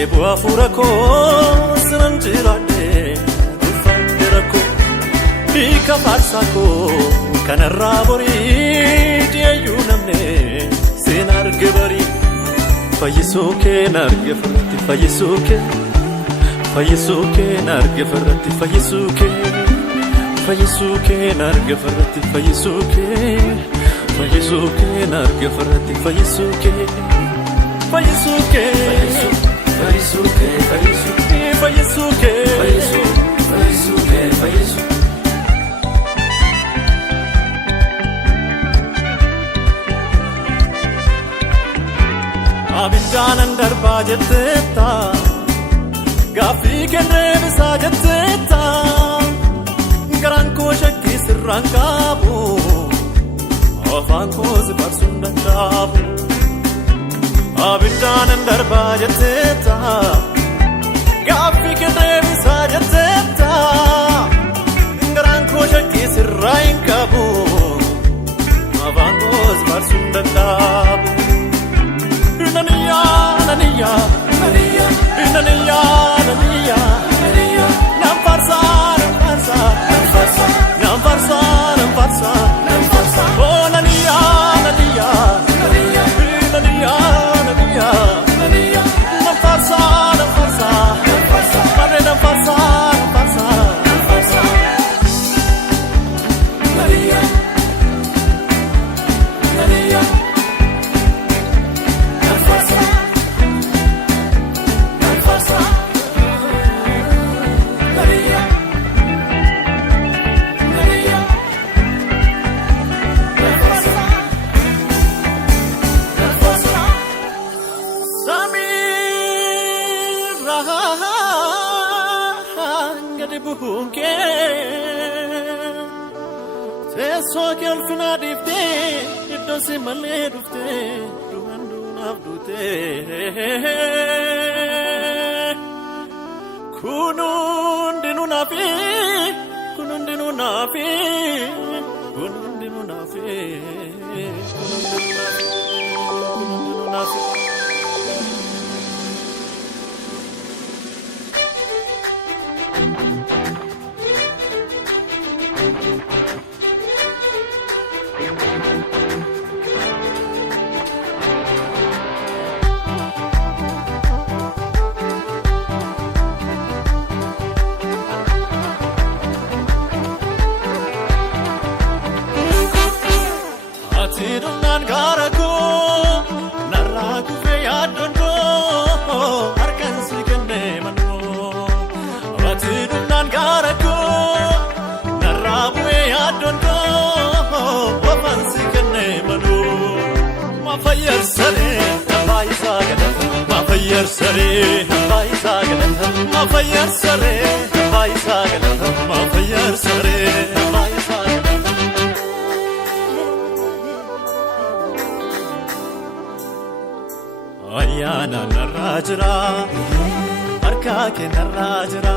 Eeboo hafuura koo sinan jiraadhe dhuunfaan rakkoo hiika faarsaa koo kanarraa borii dhiyeeyyuu namne seen arge barii fayyisuu kee narge farratti fayyisuu kee narge farratti fayyisuu kee narge farratti fayyisuu kee narge farratti fayyisuu kee Abidaanan darbaa jetteetta gaaffii kennee bisaa jetteetta garaan koo shakkii sirraan qaabu afaan koo si faarsuun danda'amu. Abidaanan darbaa jetteetta gaaffii kennee bisaa jetteetta garaan koo shakkii sirraan qaabu afaan koo si faarsuun danda'amu. Naniya, nam farsa, oh naniya, nam farsa, mare nam farsa. Teessoo kee ulfinaa dhiiftee iddoo si malee dhuftee du'aan duunaaf duutee kun hundinuu naafi. Atiidunaan gaara koo narraa kufee yaaddoon koo harkaan si kennee manoo. Atiidunaan gaara koo narraa bu'ee yaaddoon koo afaan si kennee manoo. Ma fayyarsaree abbaa isaa galata. Ma fayyarsaree abbaa isaa galata. Ma fayyarsaree abbaa isaa galata. Ma fayyarsaree abbaa isaa galata. Ayyaana narraa jira, harkaa kee narraa jira,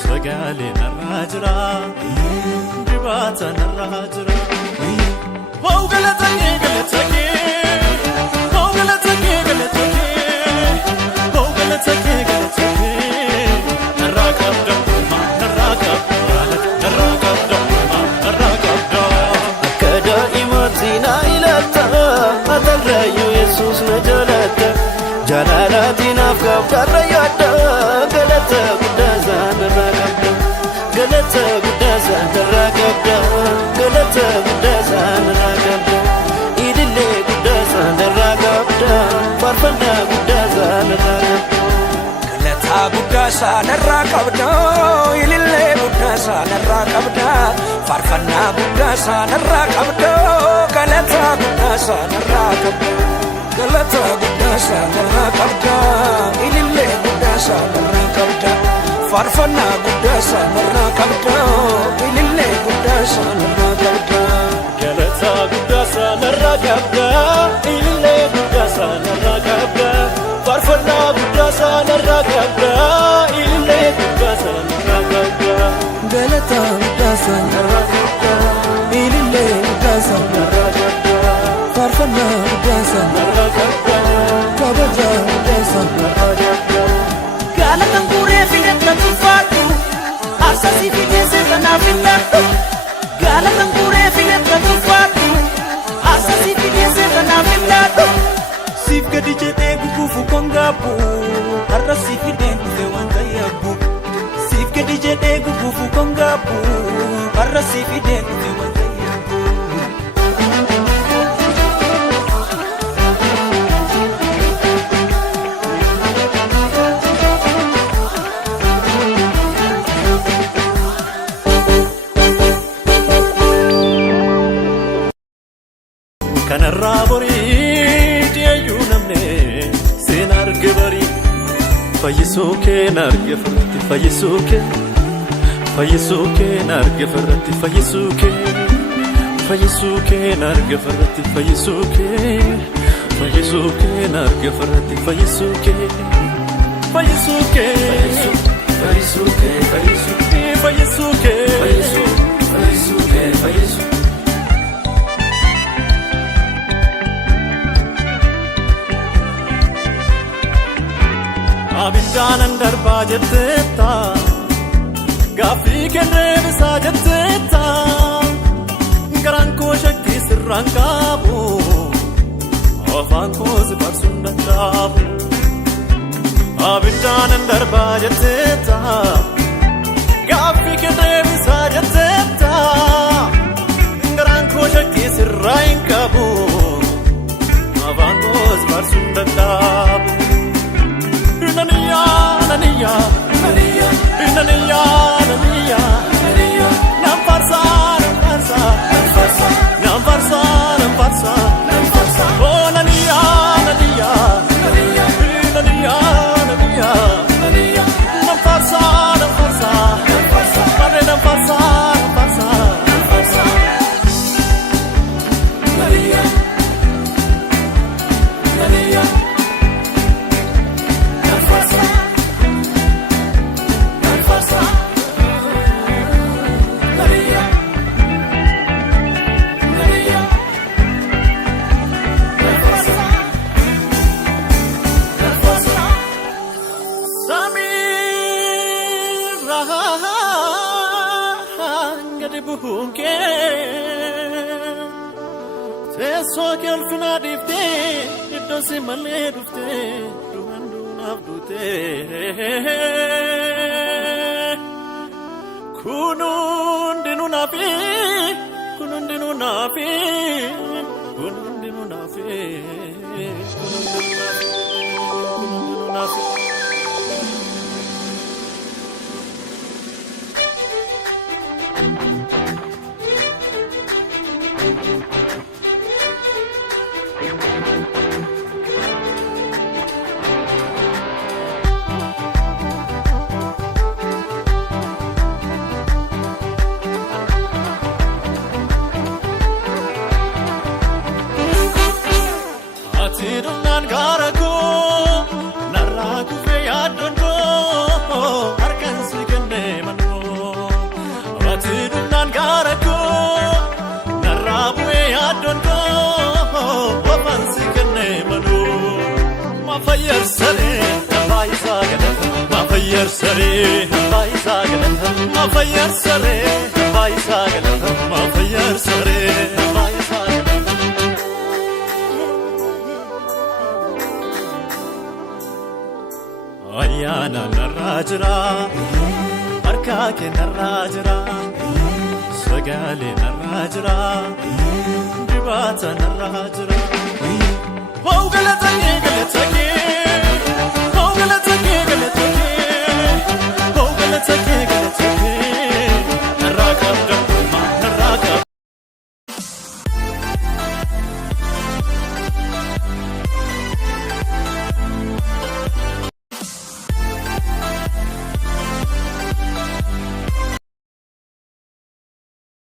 sagaalee narraa jira, dibaata narraa jira. Oh galata kee, oh galata kee, oh galata kee, narraa qabda, narraa qabda. Akka daa'imatti na ilaata, atarraayyuu Yesuus na jaalata. Jaalalaatiinaaf qabdarra yaadda, galata guddaasaa narraa qabda. Galata guddaasaa narraa qabda, galata guddaasaa narraa qabda. Ilillee guddaasaa narraa qabda, faarfannaa guddaasaa narraa qabda. Galata guddaasaa narraa qabda, ilillee guddaasaa narraa qabda. Faarfannaa guddaasaa narraa qabda, galata guddaasaa narraa qabda. Galata guddaasaa narraa qabda, ilillee guddaasaa narraa qabda. Faarfannaa guddaasaa narraa qabda, ilillee guddaasaa narraa qabda. Galata guddaasaa narraa qabda, ilillee guddaasaa narraa qabda. Faarfannaa guddaasaa narraa qabda, ilillee guddaasaa narraa qabda. Galata guddaasaa narraa qabda, ilillee guddaasaa narraa qabda. Farfana dasa, kabaja dasa. nafilatu gala tangure fiyat tufatu asasi fidese nafilatu sif gadi jete gufu kongapu arasi fiden fe wanga yabu sif gadi jete gufu kongapu arasi fiden fe wanga yabu kanarabori diyu namne senar gebari fayisuke narge farati fayisuke narge farati fayisuke narge farati fayisuke narge farati fayisuke abiddanan darba jetteta gaafi kenne bisa jetteta garan ko shakki sirran qabu afaan ko zibarsun dandabu abiddanan darba jetteta gaafi kenne bisa jetteta garan ko shakki sirran qabu afaan ko zibarsun dandabu Naniya, namfarsa, oh naniya, namfarsa, mare namfarsa. Buhunke teso kelfuna difte dosi male dufte duandu nafdute kunun dinu nafi Atidunan garago naragu fe yadondo arkan sigene manu Atidunan garago naragu fe yadondo arkan sigene manu mafayar sare baisa gadan mafayar sare baisa gadan mafayar sare baisa gadan mafayar sare baisa gadan ayana narajra arkake narajra sagale narajra dibata narajra wow galatake